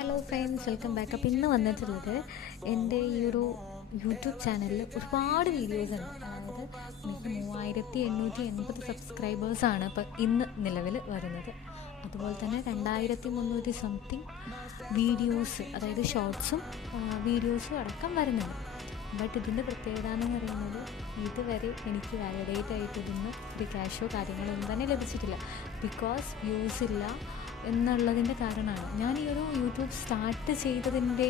Hello friends, welcome back. അപ്പോൾ ഇന്ന് വന്നിട്ടുള്ളത് എൻ്റെ ഈ ഒരു യൂട്യൂബ് ചാനലിൽ ഒരുപാട് വീഡിയോസ് ഉണ്ട്. അതായത് എനിക്ക് 3880 സബ്സ്ക്രൈബേഴ്സാണ് ഇപ്പോൾ ഇന്ന് നിലവിൽ വരുന്നത്. അതുപോലെ തന്നെ 2300 സംതിങ് വീഡിയോസ്, അതായത് ഷോർട്സും വീഡിയോസും അടക്കം വരുന്നുണ്ട്. ബട്ട് ഇതിൻ്റെ പ്രത്യേകത എന്ന് പറയുന്നത് ഇതുവരെ എനിക്ക് വാലിഡേറ്റ് ആയിട്ട് ഇതിന് ഒരു ക്യാഷോ കാര്യങ്ങളോ ഒന്നും തന്നെ ലഭിച്ചിട്ടില്ല. ബിക്കോസ് വ്യൂസ് ഇല്ല എന്നുള്ളതിൻ്റെ കാരണമാണ് ഞാൻ ഈ ഒരു യൂട്യൂബ് സ്റ്റാർട്ട് ചെയ്തതിൻ്റെ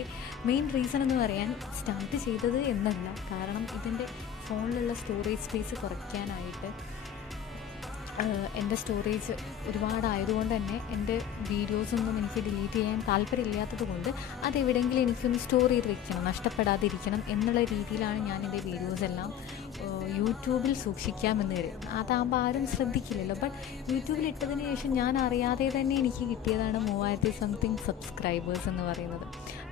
മെയിൻ റീസൺ എന്ന് പറയാൻ സ്റ്റാർട്ട് ചെയ്തത് എന്നല്ല, കാരണം ഇതിൻ്റെ ഫോണിലുള്ള സ്റ്റോറേജ് സ്പേസ് കുറയ്ക്കാനായിട്ട് എൻ്റെ സ്റ്റോറേജ് ഒരുപാടായതുകൊണ്ട് തന്നെ എൻ്റെ വീഡിയോസൊന്നും എനിക്ക് ഡിലീറ്റ് ചെയ്യാൻ താല്പര്യമില്ലാത്തത് കൊണ്ട് അതെവിടെയെങ്കിലും എനിക്കൊന്ന് സ്റ്റോർ ചെയ്ത് വെക്കണം, നഷ്ടപ്പെടാതിരിക്കണം എന്നുള്ള രീതിയിലാണ് ഞാൻ എൻ്റെ വീഡിയോസ് എല്ലാം യൂട്യൂബിൽ സൂക്ഷിക്കാമെന്ന് കരുതും. അതാകുമ്പോൾ ആരും ശ്രദ്ധിക്കില്ലല്ലോ. ബട്ട് യൂട്യൂബിൽ ഇട്ടതിന് ശേഷം ഞാൻ അറിയാതെ തന്നെ എനിക്ക് കിട്ടിയതാണ് 3000 സംതിങ് സബ്സ്ക്രൈബേഴ്സ് എന്ന് പറയുന്നത്.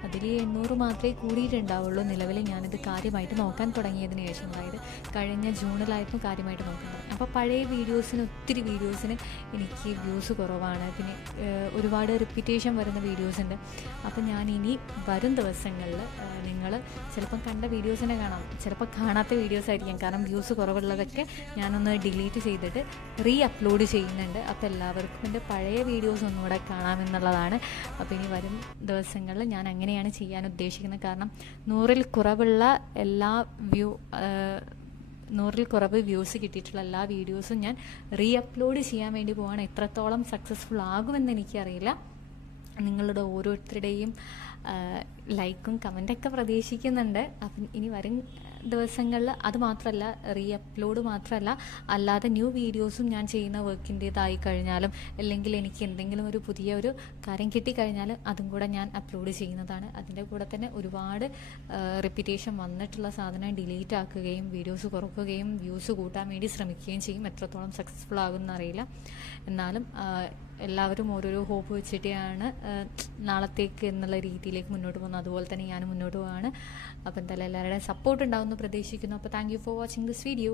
അതിൽ 800 മാത്രമേ കൂടിയിട്ടുണ്ടാവുള്ളൂ നിലവിൽ ഞാനിത് കാര്യമായിട്ട് നോക്കാൻ തുടങ്ങിയതിന് ശേഷം. അതായത് കഴിഞ്ഞ ജൂണിലായിരുന്നു കാര്യമായിട്ട് നോക്കുന്നത്. അപ്പോൾ പഴയ ഒത്തിരി വീഡിയോസിന് എനിക്ക് വ്യൂസ് കുറവാണ്. പിന്നെ ഒരുപാട് റിപ്പീറ്റേഷൻ വരുന്ന വീഡിയോസ് ഉണ്ട്. അപ്പോൾ ഞാൻ ഇനി വരും ദിവസങ്ങളിൽ നിങ്ങൾ ചിലപ്പം കണ്ട വീഡിയോസിനെ കാണാം, ചിലപ്പോൾ കാണാത്ത വീഡിയോസ് ആയിരിക്കും. കാരണം വ്യൂസ് കുറവുള്ളതൊക്കെ ഞാനൊന്ന് ഡിലീറ്റ് ചെയ്തിട്ട് അപ്ലോഡ് ചെയ്യുന്നുണ്ട്. അപ്പോൾ എല്ലാവർക്കും എൻ്റെ പഴയ വീഡിയോസ് ഒന്നുകൂടെ കാണാമെന്നുള്ളതാണ്. അപ്പോൾ ഇനി വരും ദിവസങ്ങളിൽ ഞാൻ അങ്ങനെയാണ് ചെയ്യാൻ ഉദ്ദേശിക്കുന്നത്. കാരണം 100ൽ കുറവ് വ്യൂസ് കിട്ടിയിട്ടുള്ള എല്ലാ വീഡിയോസും ഞാൻ അപ്ലോഡ് ചെയ്യാൻ വേണ്ടി പോവാണ്. എത്രത്തോളം സക്സസ്ഫുൾ ആകുമെന്ന് എനിക്കറിയില്ല. നിങ്ങളുടെ ഓരോരുത്തരുടെയും ലൈക്കും കമൻറ്റൊക്കെ പ്രതീക്ഷിക്കുന്നുണ്ട്. അപ്പം ഇനി വരും ദിവസങ്ങളിൽ അത് മാത്രമല്ല, അപ്ലോഡ് മാത്രമല്ല, അല്ലാതെ ന്യൂ വീഡിയോസും ഞാൻ ചെയ്യുന്ന വർക്കിൻ്റേതായി കഴിഞ്ഞാലും അല്ലെങ്കിൽ എനിക്ക് എന്തെങ്കിലും ഒരു പുതിയ ഒരു കാര്യം കിട്ടിക്കഴിഞ്ഞാലും അതും കൂടെ ഞാൻ അപ്ലോഡ് ചെയ്യുന്നതാണ്. അതിൻ്റെ കൂടെ തന്നെ ഒരുപാട് റിപ്പീറ്റേഷൻ വന്നിട്ടുള്ള സാധനം ഡിലീറ്റ് ആക്കുകയും വീഡിയോസ് കുറയ്ക്കുകയും വ്യൂസ് കൂട്ടാൻ വേണ്ടി ശ്രമിക്കുകയും ചെയ്യും. എത്രത്തോളം സക്സസ്ഫുൾ ആകുമെന്ന് അറിയില്ല. എന്നാലും എല്ലാവരും ഓരോരോ ഹോപ്പ് വെച്ചിട്ടാണ് നാളത്തേക്ക് എന്നുള്ള രീതിയിലേക്ക് മുന്നോട്ട് പോകുന്നത്. അതുപോലെ തന്നെ ഞാനും മുന്നോട്ട് പോവാണ്. അപ്പോൾ എന്തായാലും എല്ലാവരുടെയും സപ്പോർട്ട് ഉണ്ടാവുമെന്ന് പ്രതീക്ഷിക്കുന്നു. അപ്പോൾ thank you for watching this video.